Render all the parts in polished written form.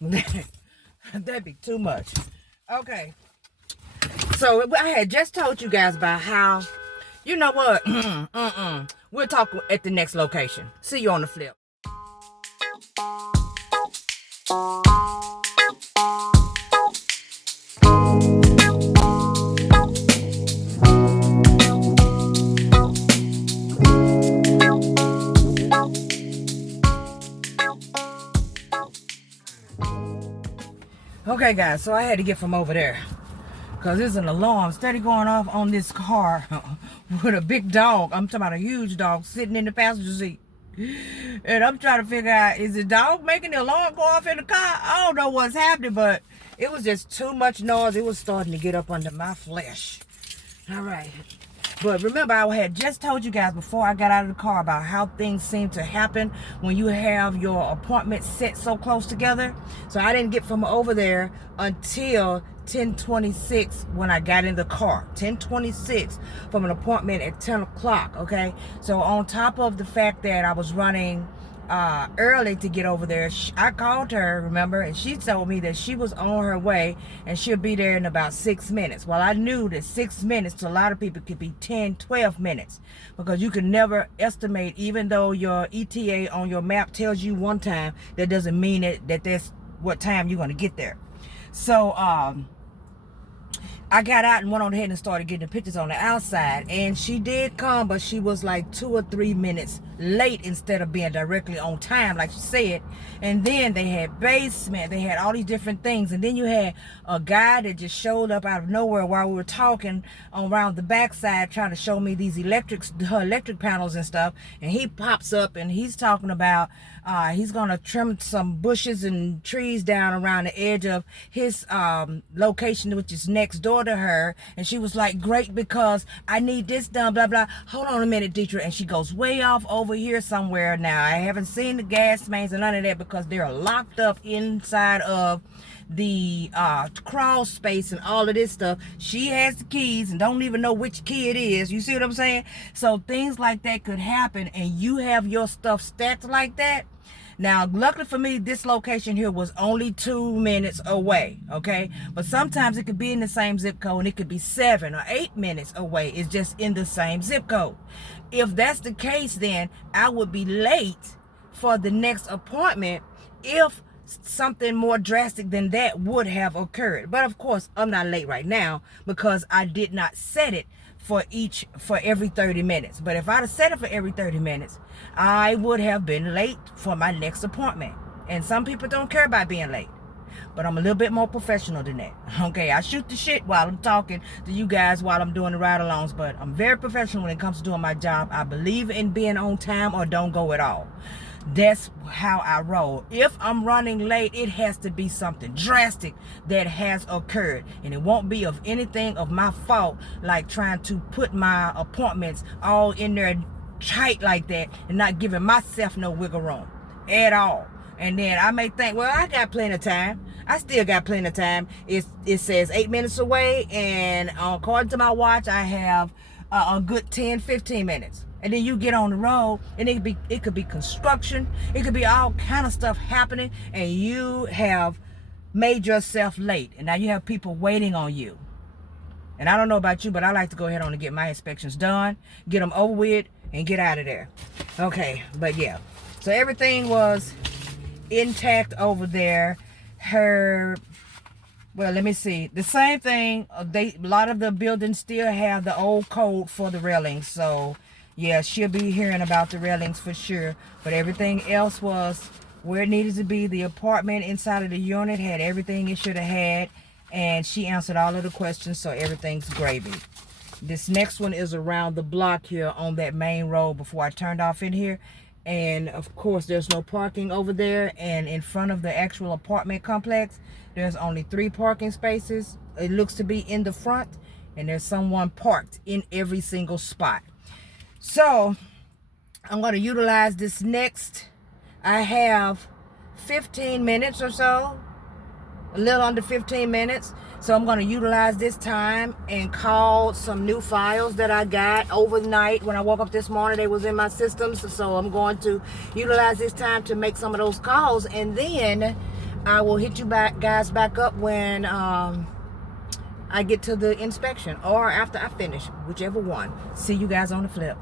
That'd be too much. Okay. So I had just told you guys about how, you know what? We'll talk at the next location. See you on the flip. Okay, guys, so I had to get from over there because there's an alarm steady going off on this car with a big dog. I'm talking about a huge dog sitting in the passenger seat. And I'm trying to figure out, is the dog making the alarm go off in the car? I don't know what's happening, but it was just too much noise. It was starting to get up under my flesh. All right. But remember, I had just told you guys before I got out of the car about how things seem to happen when you have your appointments set so close together. So I didn't get from over there until 10:26 when I got in the car. 10:26 from an appointment at 10 o'clock, okay? So on top of the fact that I was running early to get over there, I called her, remember, and she told me that she was on her way and she'll be there in about 6 minutes. Well, I knew that 6 minutes to a lot of people could be 10-12 minutes because you can never estimate. Even though your ETA on your map tells you one time, that doesn't mean that that's what time you're going to get there. So I got out and went on ahead and started getting the pictures on the outside, and she did come, but she was like 2 or 3 minutes late instead of being directly on time like she said. And then they had basement, they had all these different things, and then you had a guy that just showed up out of nowhere while we were talking around the backside trying to show me these electric panels and stuff, and he pops up and he's talking about he's gonna trim some bushes and trees down around the edge of his location, which is next door to her. And she was like, great, because I need this done, blah blah. Hold on a minute, Deidre. And she goes way off over here somewhere. Now I haven't seen the gas mains and none of that because they're locked up inside of the crawl space and all of this stuff. She has the keys and don't even know which key it is. You see what I'm saying? So things like that could happen, and you have your stuff stacked like that. Now, luckily for me, this location here was only 2 minutes away, okay? But sometimes it could be in the same zip code, and it could be 7 or 8 minutes away. It's just in the same zip code. If that's the case, then I would be late for the next appointment if something more drastic than that would have occurred. But of course, I'm not late right now because I did not set it for every 30 minutes. But if I'd have set it for every 30 minutes, I would have been late for my next appointment. And some people don't care about being late, but I'm a little bit more professional than that. Okay, I shoot the shit while I'm talking to you guys while I'm doing the ride-alongs, but I'm very professional when it comes to doing my job. I believe in being on time or don't go at all. That's how I roll. If I'm running late, it has to be something drastic that has occurred, and it won't be of anything of my fault, like trying to put my appointments all in there tight like that and not giving myself no wiggle room at all. And then I may think, well, I got plenty of time. I still got plenty of time. It says 8 minutes away, and according to my watch, I have a good 10-15 minutes. And then you get on the road, and it could be construction, it could be all kind of stuff happening, and you have made yourself late, and now you have people waiting on you. And I don't know about you, but I like to go ahead on and get my inspections done, get them over with, and get out of there. Okay, but yeah, so everything was intact over there. Well, let me see, the same thing. A lot of the buildings still have the old code for the railings, so yeah, she'll be hearing about the railings for sure. But everything else was where it needed to be. The apartment inside of the unit had everything it should have had, and she answered all of the questions, so everything's gravy. This next one is around the block here on that main road before I turned off in here. And of course, there's no parking over there. And in front of the actual apartment complex, there's only 3 parking spaces. It looks to be in the front, and there's someone parked in every single spot. So I'm going to utilize this next. I have 15 minutes or so, a little under 15 minutes. So I'm going to utilize this time and call some new files that I got overnight. When I woke up this morning, they was in my systems. So I'm going to utilize this time to make some of those calls. And then I will hit you guys back up when I get to the inspection or after I finish, whichever one. See you guys on the flip.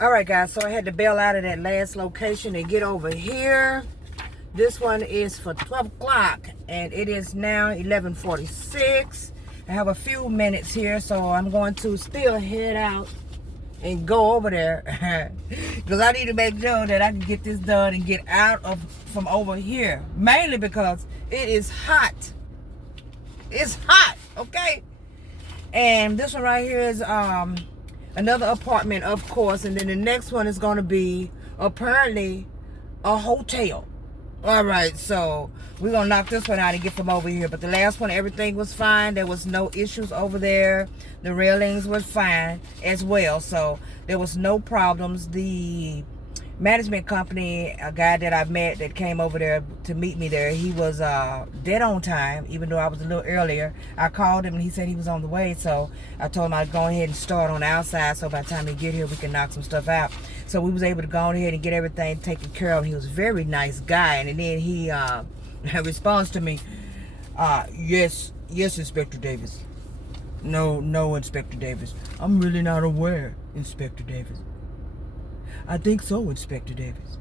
All right, guys, so I had to bail out of that last location and get over here. This one is for 12 o'clock, and it is now 11:46. I have a few minutes here, so I'm going to still head out and go over there because I need to make sure that I can get this done and get out of from over here, mainly because it is hot. It's hot, okay? And this one right here is another apartment, of course, and then the next one is going to be apparently a hotel. All right, so we're gonna knock this one out and get from over here. But the last one, everything was fine. There was no issues over there. The railings were fine as well, so there was no problems. The management company, a guy that I met that came over there to meet me there, he was dead on time, even though I was a little earlier. I called him and he said he was on the way, so I told him I'd go ahead and start on the outside, so by the time they get here we can knock some stuff out. So we was able to go ahead and get everything taken care of. He was a very nice guy, and then he responds to me, yes, Inspector Davis. No, Inspector Davis, I'm really not aware, Inspector Davis. I think so, Inspector Davis.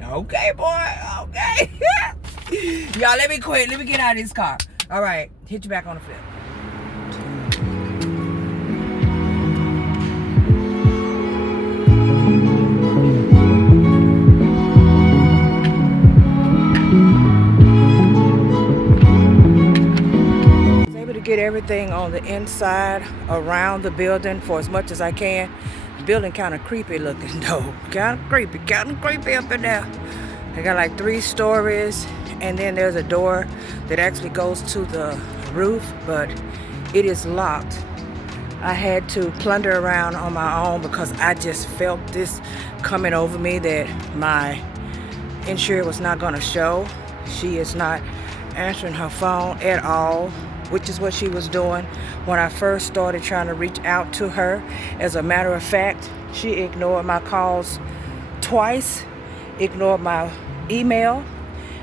Okay, boy. Okay. Y'all, let me quit. Let me get out of this car. All right. Hit you back on the flip. I was able to get everything on the inside around the building for as much as I can. Building kind of creepy looking though. Kind of creepy up in there. They got like 3 stories, and then there's a door that actually goes to the roof, but it is locked. I had to plunder around on my own because I just felt this coming over me that my insured was not going to show. She is not answering her phone at all, which is what she was doing when I first started trying to reach out to her. As a matter of fact, she ignored my calls twice, ignored my email.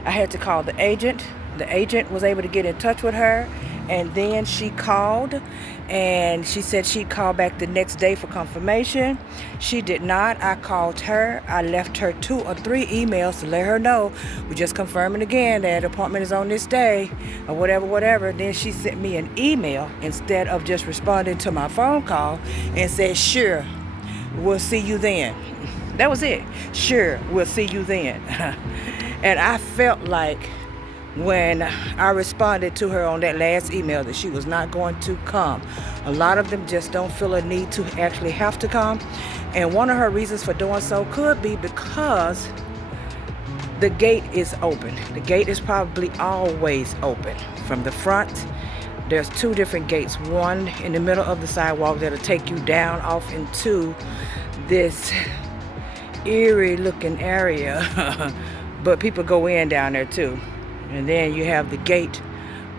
I had to call the agent. The agent was able to get in touch with her, and then she called, and she said she'd call back the next day for confirmation. She did not. I called her. I left her 2 or 3 emails to let her know we're just confirming again that the appointment is on this day or whatever. Then she sent me an email instead of just responding to my phone call and said, sure, we'll see you then. That was it. Sure, we'll see you then. And I felt like when I responded to her on that last email that she was not going to come. A lot of them just don't feel a need to actually have to come. And one of her reasons for doing so could be because the gate is open. The gate is probably always open. From the front, there's 2 different gates. One in the middle of the sidewalk that'll take you down off into this eerie looking area. But people go in down there too. And then you have the gate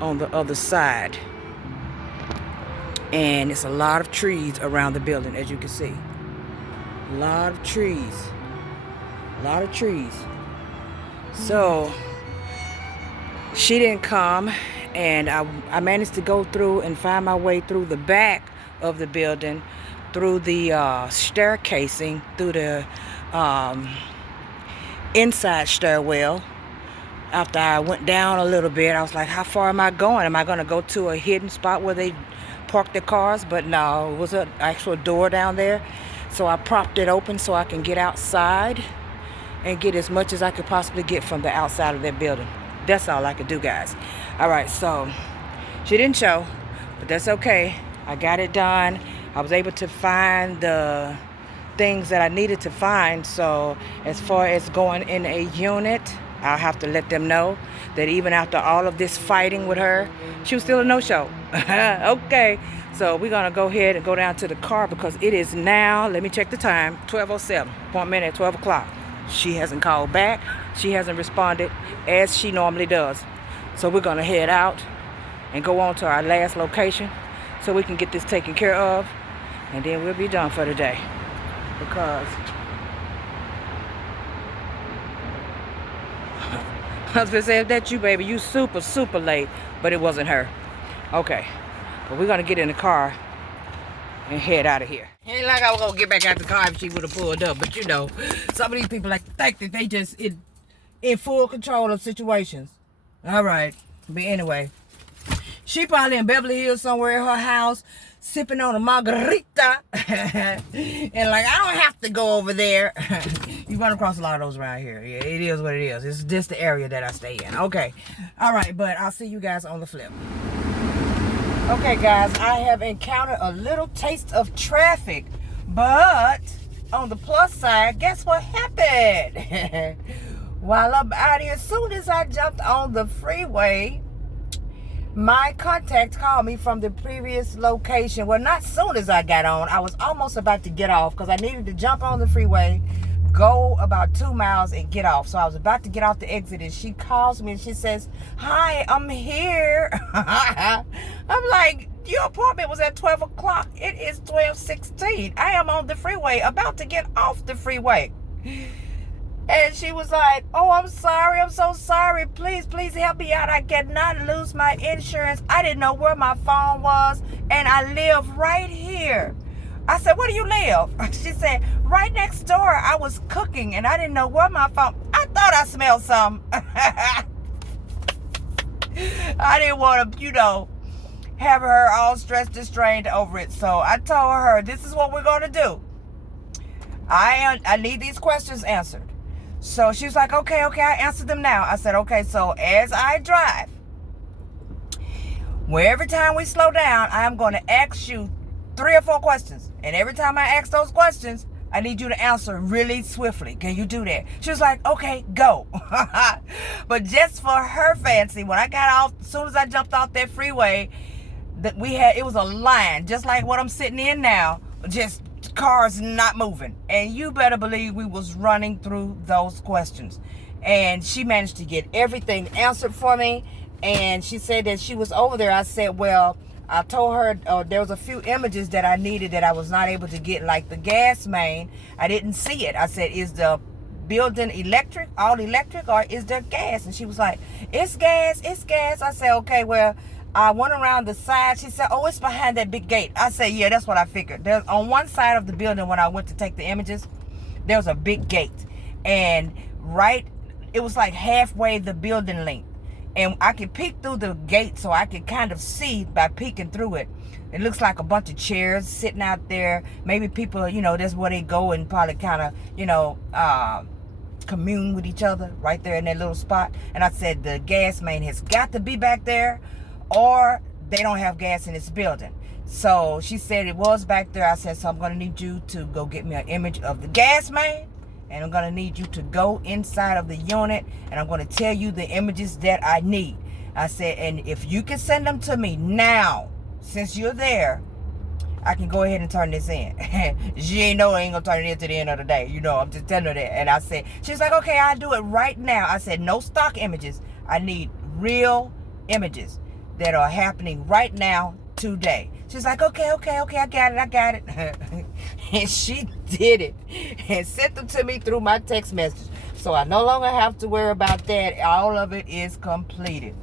on the other side. And it's a lot of trees around the building, as you can see. A lot of trees. A lot of trees. So she didn't come, and I managed to go through and find my way through the back of the building, through the staircasing, through the inside stairwell, After I went down a little bit, I was like, how far am I going? Am I going to go to a hidden spot where they park their cars? But no, it was an actual door down there. So I propped it open so I can get outside and get as much as I could possibly get from the outside of that building. That's all I could do, guys. All right, so she didn't show, but that's okay. I got it done. I was able to find the things that I needed to find. So as far as going in a unit, I'll have to let them know that even after all of this fighting with her, she was still a no-show. Okay, so we're gonna go ahead and go down to the car because it is now, let me check the time, 12:07, appointment at 12 o'clock. She hasn't called back. She hasn't responded as she normally does. So we're gonna head out and go on to our last location so we can get this taken care of, and then we'll be done for the day. Because husband said, if that's you, baby, you super late. But it wasn't her. Okay, but we're gonna get in the car and head out of here. Ain't like I was gonna get back out the car if she would have pulled up, but you know, some of these people like to think that they just in full control of situations. All right, but anyway, she probably in Beverly Hills somewhere at her house, sipping on a margarita, and like, I don't have to go over there. You run across a lot of those around here. Yeah, it is what it is. It's just the area that I stay in. Okay, all right, but I'll see you guys on the flip. Okay, guys, I have encountered a little taste of traffic, but on the plus side, guess what happened? While I'm out here, as soon as I jumped on the freeway, my contact called me from the previous location. Well, not soon as I got on. I was almost about to get off because I needed to jump on the freeway, go about 2 miles and get off. So I was about to get off the exit and she calls me and she says, hi, I'm here. I'm like, your appointment was at 12 o'clock. It is 12:16. I am on the freeway about to get off the freeway. And she was like, oh, I'm sorry. I'm so sorry. Please help me out. I cannot lose my insurance. I didn't know where my phone was. And I live right here. I said, where do you live? She said, right next door. I was cooking and I didn't know where my phone. I thought I smelled something. I didn't want to, you know, have her all stressed and strained over it. So I told her, this is what we're going to do. I need these questions answered. So she was like, okay, I answered them now. I said, okay, so as I drive, where every time we slow down, I'm going to ask you 3 or 4 questions. And every time I ask those questions, I need you to answer really swiftly. Can you do that? She was like, okay, go. But just for her fancy, when I got off, as soon as I jumped off that freeway, it was a line, just like what I'm sitting in now, just cars not moving. And you better believe we was running through those questions. And she managed to get everything answered for me. And she said that she was over there. I said, well, I told her there was a few images that I needed that I was not able to get, like the gas main. I didn't see it. I said, is the building electric, all electric, or is there gas? And she was like, it's gas. I said, okay, well, I went around the side. She said, oh, it's behind that big gate. I said, yeah, that's what I figured. There's on one side of the building when I went to take the images, there was a big gate. And it was like halfway the building length. And I could peek through the gate so I could kind of see by peeking through it. It looks like a bunch of chairs sitting out there. Maybe people, you know, that's where they go and probably kind of, you know, commune with each other right there in that little spot. And I said, the gas main has got to be back there, or they don't have gas in this building. So she said it was back there. I said, so I'm going to need you to go get me an image of the gas main. And I'm going to need you to go inside of the unit. And I'm going to tell you the images that I need. I said, and if you can send them to me now, since you're there, I can go ahead and turn this in. She ain't going to turn it in to the end of the day. You know, I'm just telling her that. And I said, she's like, okay, I'll do it right now. I said, no stock images. I need real images that are happening right now, today. She's like, okay, I got it. And she did it and sent them to me through my text message. So I no longer have to worry about that. All of it is completed.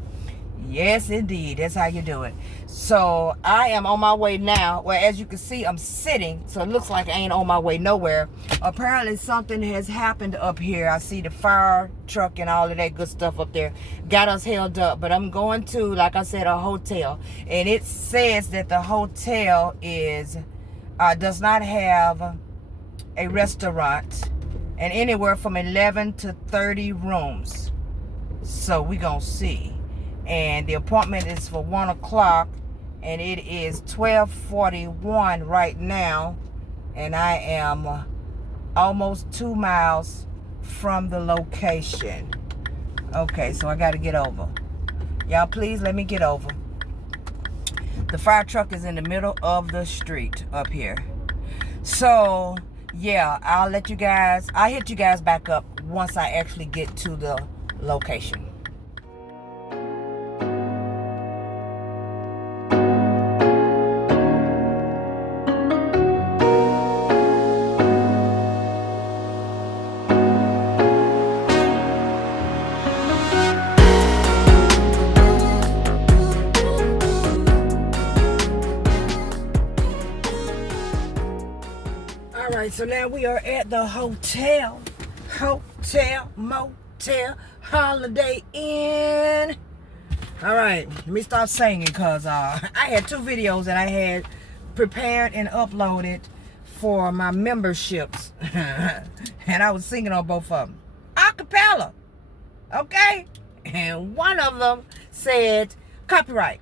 Yes, indeed. That's how you do it. So I am on my way now. Well, as you can see, I'm sitting, so it looks like I ain't on my way nowhere. Apparently something has happened up here. I see the fire truck and all of that good stuff up there. Got us held up. But I'm going to, like I said, a hotel. And it says that the hotel does not have a restaurant, and anywhere from 11 to 30 rooms. So we gonna see. And the appointment is for 1 o'clock, and it is 12:41 right now, and I am almost 2 miles from the location. Okay, so I got to get over. Y'all, please let me get over. The fire truck is in the middle of the street up here. So yeah, I'll hit you guys back up once I actually get to the location. So now we are at the hotel, motel, Holiday Inn. All right, let me start singing because I had 2 videos that I had prepared and uploaded for my memberships. And I was singing on both of them. Acapella, okay? And one of them said copyright.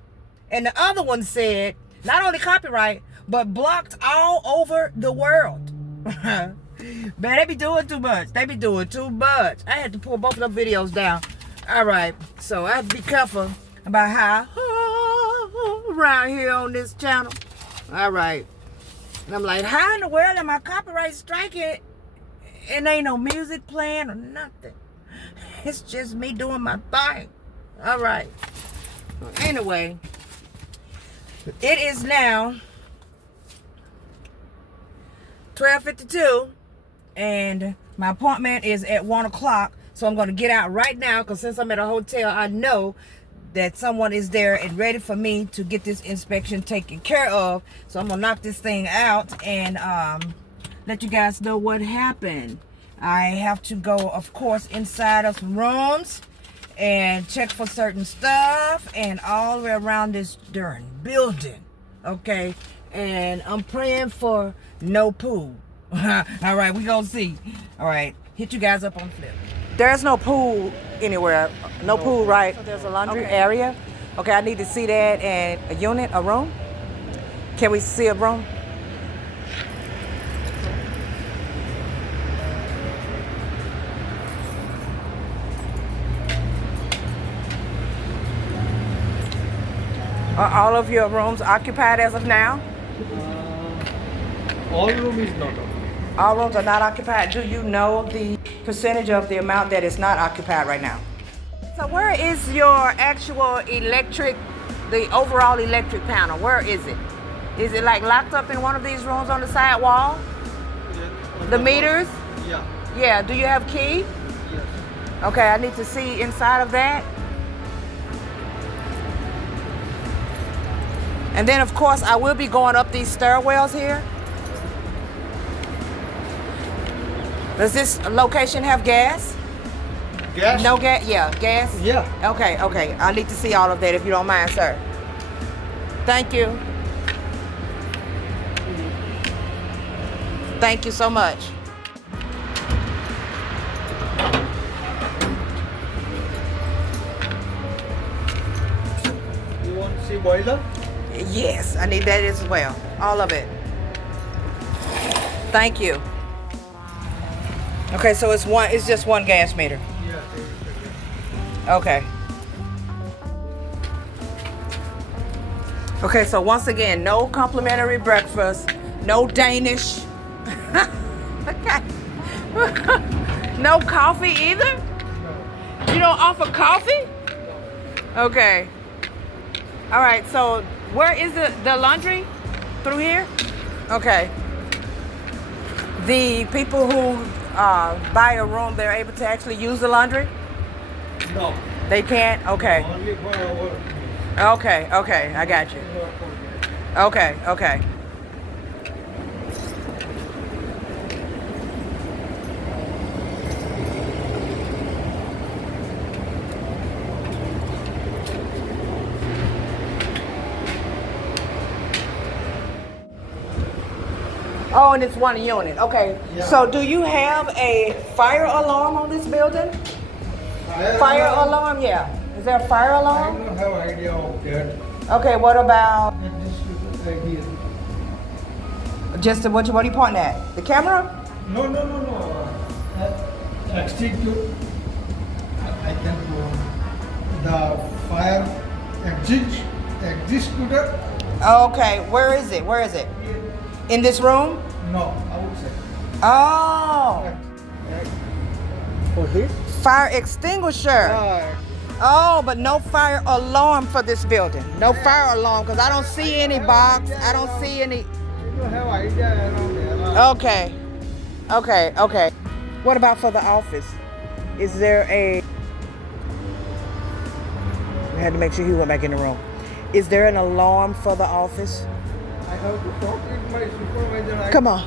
And the other one said not only copyright, but blocked all over the world. Man, they be doing too much. I had to pull both of them videos down. All right, so I have to be careful about how around here on this channel. All right, and I'm like, how in the world am I copyright striking? And ain't no music playing or nothing. It's just me doing my thing. All right. Anyway, it is now 12:52, and my appointment is at 1 o'clock. So I'm going to get out right now, because since I'm at a hotel, I know that someone is there and ready for me to get this inspection taken care of. So I'm going to knock this thing out and let you guys know what happened. I have to go, of course, inside of some rooms and check for certain stuff and all the way around this darn building. Okay? And I'm praying for no pool. All right, we gonna see. All right, hit you guys up on flip. There's no pool anywhere. No pool, right? So there's a laundry area. Okay, I need to see that. And a unit, a room. Can we see a room? Are all of your rooms occupied as of now? All room is not occupied. All rooms are not occupied. Do you know the percentage of the amount that is not occupied right now? So where is your actual electric, the overall electric panel? Where is it? Is it like locked up in one of these rooms on the side wall? Yeah. The meters? Yeah. Yeah, do you have key? Yes. Okay, I need to see inside of that. And then of course I will be going up these stairwells here. Does this location have gas? Gas? No gas? Yeah, gas? Yeah. Okay. I need to see all of that if you don't mind, sir. Thank you. Thank you so much. You want to see boiler? Yes, I need that as well. All of it. Thank you. Okay, so it's just one gas meter. Yeah. Okay. Okay, so once again, no complimentary breakfast, no Danish. Okay. No coffee either? You don't offer coffee? Okay. All right, so where is the laundry? Through here? Okay. The people who buy a room, they're able to actually use the laundry? No. They can't? Okay. Only for our Okay, okay, I got you. Okay, okay. Oh, and it's one unit. Okay. Yeah. So do you have a fire alarm on this building? Fire alarm, yeah. Is there a fire I alarm? don't have idea of that. Okay, what about This is idea. just what are you pointing at? The camera? No. Execute. I can go. The fire executor. Okay, where is it? Where is it? In this room? No, outside. Oh, For this? fire extinguisher. Oh, but no fire alarm for this building. No fire alarm because I don't see any box. I don't see any. You don't have idea around there. Okay. What about for the office? Is there a... I had to make sure he went back in the room. Is there an alarm for the office? I have to talk with my supervisor. Come on.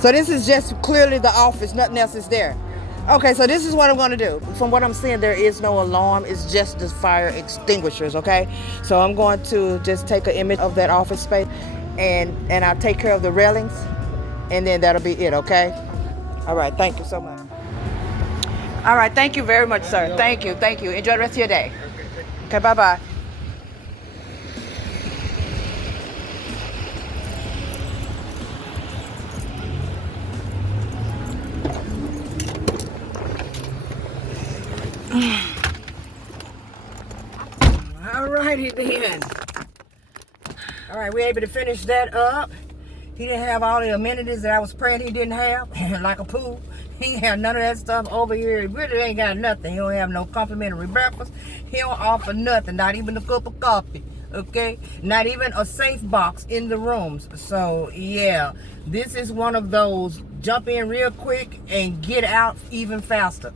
So this is just clearly the office. Nothing else is there. Okay, so this is what I'm going to do. From what I'm seeing, there is no alarm. It's just the fire extinguishers, okay? So I'm going to just take an image of that office space and I'll take care of the railings and then that'll be it, okay? All right, thank you so much. All right, thank you very much, sir. Thank you. Enjoy the rest of your day. Okay, bye-bye. Alrighty then. Alright, we able to finish that up. He didn't have all the amenities that I was praying he didn't have, like a pool. He ain't have none of that stuff over here. He really ain't got nothing. He don't have no complimentary breakfast. He don't offer nothing, not even a cup of coffee. Okay, not even a safe box in the rooms. So yeah, this is one of those jump in real quick and get out even faster.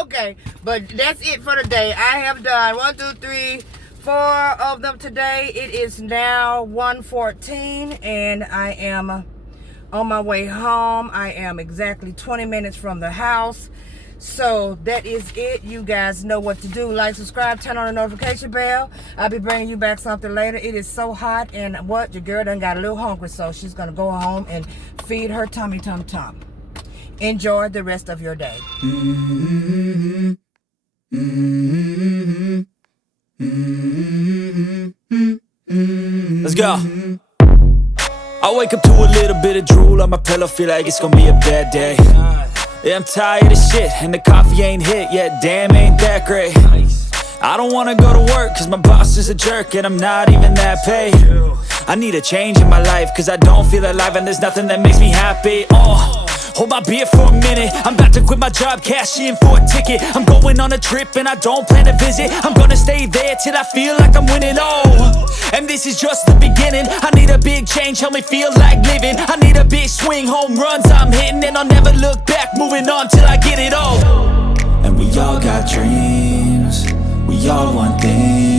Okay, but that's it for today. I have done 1, 2, 3, 4 of them today. It is now 1:14 and I am on my way home. I am exactly 20 minutes from the house. So that is it. You guys know what to do. Like, subscribe, turn on the notification bell. I'll be bringing you back something later. It is so hot and what? Your girl done got a little hungry, so she's gonna go home and feed her tummy tum tum. Enjoy the rest of your day. Let's go. I wake up to a little bit of drool on my pillow, feel like it's gonna be a bad day. Yeah, I'm tired of shit, and the coffee ain't hit yet, damn, ain't that great. I don't wanna go to work, cause my boss is a jerk, and I'm not even that paid. I need a change in my life, cause I don't feel alive, and there's nothing that makes me happy. Hold my beer for a minute, I'm about to quit my job, cash in for a ticket. I'm going on a trip and I don't plan to visit. I'm gonna stay there till I feel like I'm winning, and this is just the beginning. I need a big change, help me feel like living. I need a big swing, home runs I'm hitting, and I'll never look back, moving on till I get it all. And we all got dreams, we all want things.